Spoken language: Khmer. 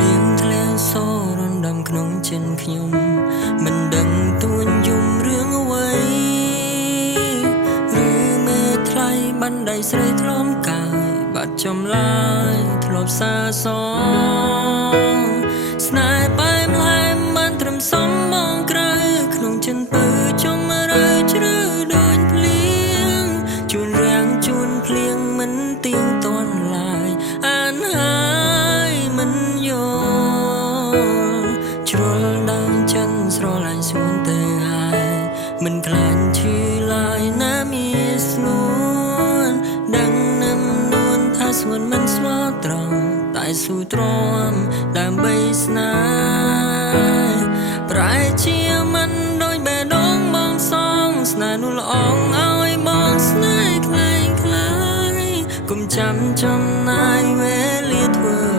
លៀងធ្លាសរំដំក្នុងចិនខ្ញុំមិនដឹងទួញយំរឿងអ្វីឬមេថ្លៃបណ្ដៃស្រីធ្លំកាយបាត់ចំឡាយធ្លាប់សាសងស្នេហ៍បែបឡែមបានត្រឹមសំបងក្រៅក្នុងចិនពើចំរើជ្រៅដូចភ្លៀងជួនរាំងជួនភ្លៀងមិនទៀងទាន់ឡើយអានហើយមិនជ្រុលដើមចិនស្រឡាញ់សួនទៅហើយមិនខ្លាចឈឺឡើយណាមានស្ងួនដឹងនឹមនួនថាស្ងួនមិនស្មោះត្រង់តែស៊ូទ្រាំដើម្បីស្នេហ៍ប្រែជាមិនដូចបេះដូងបងសងស្នេហ៍នោះល្អងឲ្យបងស្នេហ៍ខ្លែងខ្លាយកុំចាំចំណាយវេលាធ្វើ